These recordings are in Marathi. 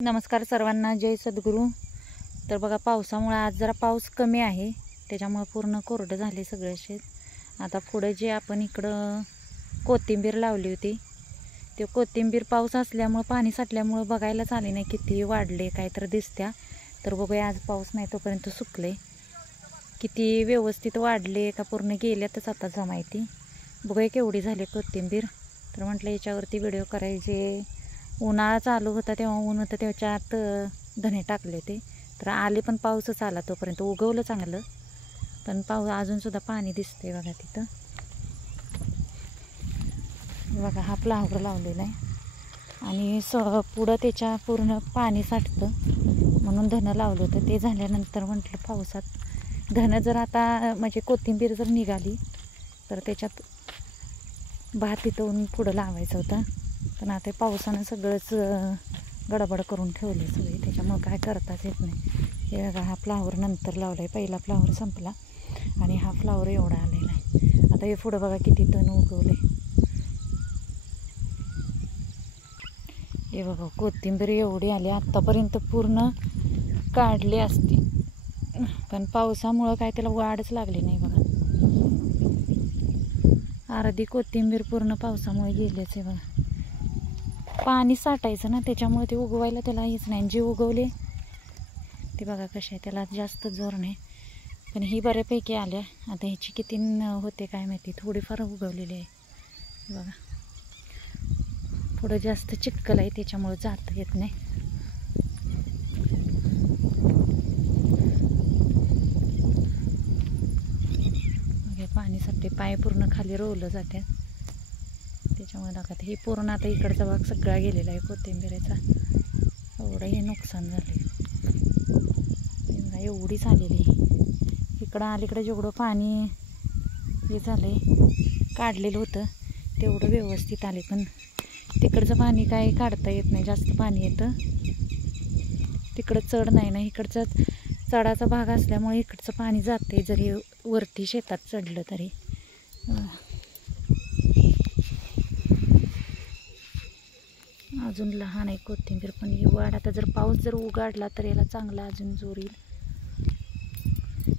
नमस्कार सर्वांना, जय सद्गुरू। तर बघा, पावसामुळे आज जरा पाऊस कमी आहे, त्याच्यामुळे पूर्ण कोरडं झाले सगळे शेत। आता पुढे जे आपण इकडं कोथिंबीर लावली होती, ते कोथिंबीर पाऊस असल्यामुळे पाणी साठल्यामुळे बघायलाच आले नाही किती वाढले काय तर दिसत्या। तर बघूया, आज पाऊस नाही तोपर्यंत सुकले किती व्यवस्थित वाढले का पूर्ण गेल्यातच आता जमायती। बघूया केवढी झाली कोथिंबीर। तर म्हटलं याच्यावरती व्हिडिओ करायचे। उन्हाळा चालू होता तेव्हा ऊन होतं, त्याच्यात धने टाकले ते तर आले, पण पाऊसच आला तोपर्यंत उगवलं चांगलं, पण पाऊस अजूनसुद्धा पाणी दिसते बघा तिथं। बघा, हा फ्लावर लावलेला आहे आणि पुढं त्याच्या पूर्ण पाणी साठतं म्हणून धनं लावलं होतं। ते झाल्यानंतर म्हटलं पावसात धनं जर आता म्हणजे कोथिंबीर जर निघाली तर त्याच्यात भात इथून पुढं लावायचं होतं, पण आता पावसानं सगळंच गडबड करून ठेवले सगळे, त्याच्यामुळे काय करताच येत नाही। हे बघा, हा फ्लावर नंतर लावला आहे, पहिला फ्लावर संपला आणि हा फ्लावर एवढा आलेला आहे। आता हे पुढं बघा किती तण उगवले। हे बघा, कोथिंबीर एवढी आली, आत्तापर्यंत पूर्ण काढली असती, पण पावसामुळं काय त्याला वाढच लागली नाही बघा। अर्धी कोथिंबीर पूर्ण पावसामुळे गेलेच आहे बघा। पाणी साठायचं ना, त्याच्यामुळे ते उगवायला त्याला हेच नाही। जे उगवले ते बघा कसे, त्याला जास्त जोर नाही, पण ही बऱ्यापैकी आल्या। आता ह्याची किती होते काय माहिती, थोडीफार उगवलेली आहे बघा। पुढं जास्त चिखल आहे त्याच्यामुळे जाता येत नाही। पाणीसाठी पाय पूर्ण खाली रोवलं जाते, त्याच्यामुळे दाखवत हे पूर्ण आता इकडचा भाग सगळा गेलेला आहे कोथिंबीरेचा। एवढं हे नुकसान झाले, एवढीच आलेली आहे। इकडं अलीकडे जेवढं पाणी हे झालंय काढलेलं होतं तेवढं व्यवस्थित आले, पण तिकडचं पाणी काय काढता येत नाही, जास्त पाणी येतं तिकडं, चढ नाही ना, इकडचा चढाचा भाग असल्यामुळे इकडचं पाणी जाते जरी वरती शेतात चढलं तरी। अजून लहान आहे कोथिंबीर, पण ही वाढ आता जर पाऊस जर उघडला तर याला चांगला अजून जोर येईल।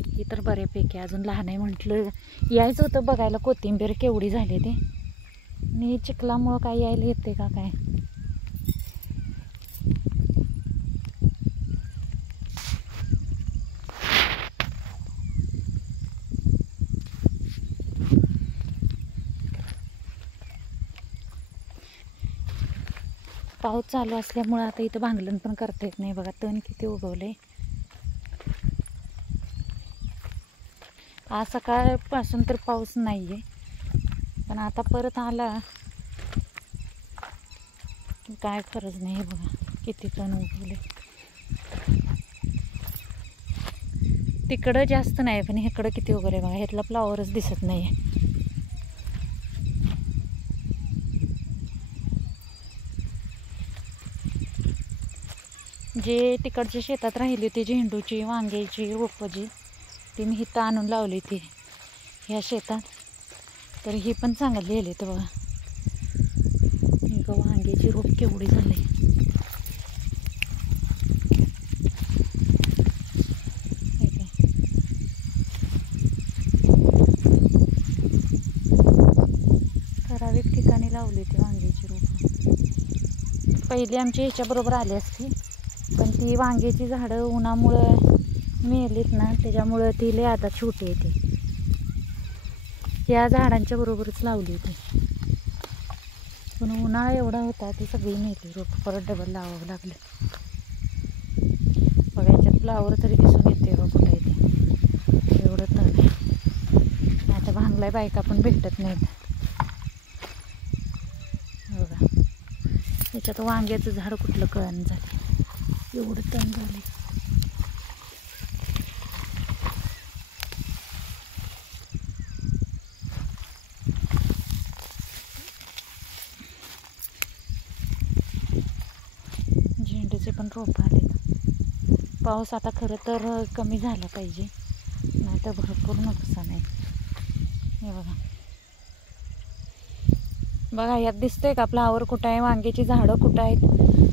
ही तर बऱ्यापैकी अजून लहान आहे, म्हटलं यायचं होतं बघायला कोथिंबीर केवढी झाली ते, आणि चिखलामुळं काय यायला येते का काय। पाऊस चालू असल्यामुळे आता इथं भांगलन पण करता येत नाही बघा, तण किती उगवले। आज सकाळपासून तर पाऊस नाही आहे, पण आता परत आला काय खरंच नाही। बघा किती तण उगवले, तिकडं जास्त नाही पण इकडं किती उगवले बघा। ह्यातला फ्लावरच दिसत नाही आहे। जे तिकडच्या शेतात राहिली होती झेंडूची, वांग्याची रोपं ती मी इथं आणून लावली होती ह्या शेतात, तर ही पण चांगली आली तर बघा। वांग्याची रोप केवढी झाली, ठराविक ठिकाणी लावली होती वांग्याची रोप। पहिली आमची ह्याच्याबरोबर आली असती, पण ती वांग्याची झाडं उन्हामुळं मेलीत ना, त्याच्यामुळं ती लय आता छोटी येते। या झाडांच्या बरोबरच लावली होती, पण उन्हाळा एवढा होता ती सगळी मेली रोप, परत डबल लावावं लागलं बघा। याच्यात फ्लावर तरी दिसून येते बघ कुठं येते, एवढं तण आहे। आता भांगलाय बायका पण भेटत नाहीत बघा। याच्यात वांग्याचं झाड कुठलं कळण झाले, एवढं तण झाले। झेंडूचे पण रोप आले। पाऊस आता खरं तर कमी झाला पाहिजे, नाही तर भरपूर नुकसान आहे। हे बघा बघा, यात दिसतंय का फ्लावर कुठं आहे, वांग्याची झाडं कुठं आहेत,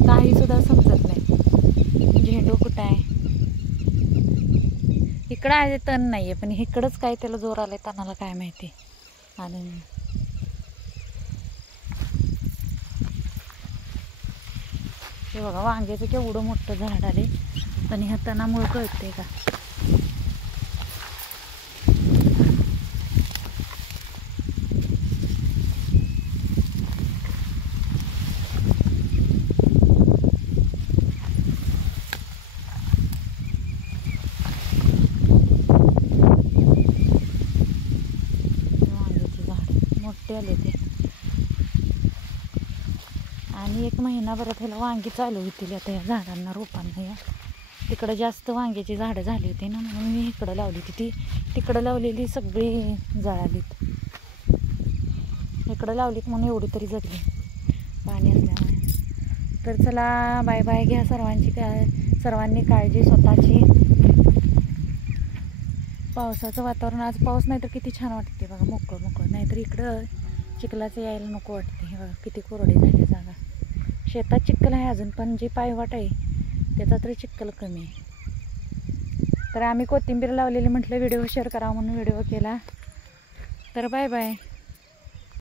काही सुद्धा समजत नाही। इकडं आहे तण नाही आहे, पण इकडंच काय त्याला जोर आलाय तणाला काय माहिती. आणि हे बघा वांग्याचं केवढं मोठं झाड आले, पण ह्या तणामुळं कळते का. वांग्याचे झाड मोठे आले ते, आणि 1 महिनाभरात ह्याला वांगी चालू होतील आता या झाडांना, रोपांना. या तिकडं जास्त वांग्याची झाडं झाली होती ना, म्हणून मी इकडं लावली होती. ती तिकडं लावलेली सगळी जळालीत, इकडं लावलीत म्हणून एवढी तरी जगली पाणी असल्यामुळे. तर चला बाय बाय. घ्या सर्वांनी काळजी स्वतःची. पावसाचं वातावरण, आज पाऊस नाही तर किती छान वाटते बघा, मोकळं मोकळं. नाहीतर इकडं चिखलाचं यायला नको वाटते. हे बघा किती कोरडी झाली जागा. शेतात चिखल आहे अजून, पण जी पायवाट आहे त्याचा तरी चिखल कमी आहे. तर आम्ही कोथिंबीर लावलेली, म्हटलं व्हिडिओ शेअर करावा म्हणून व्हिडिओ केला. तर बाय बाय.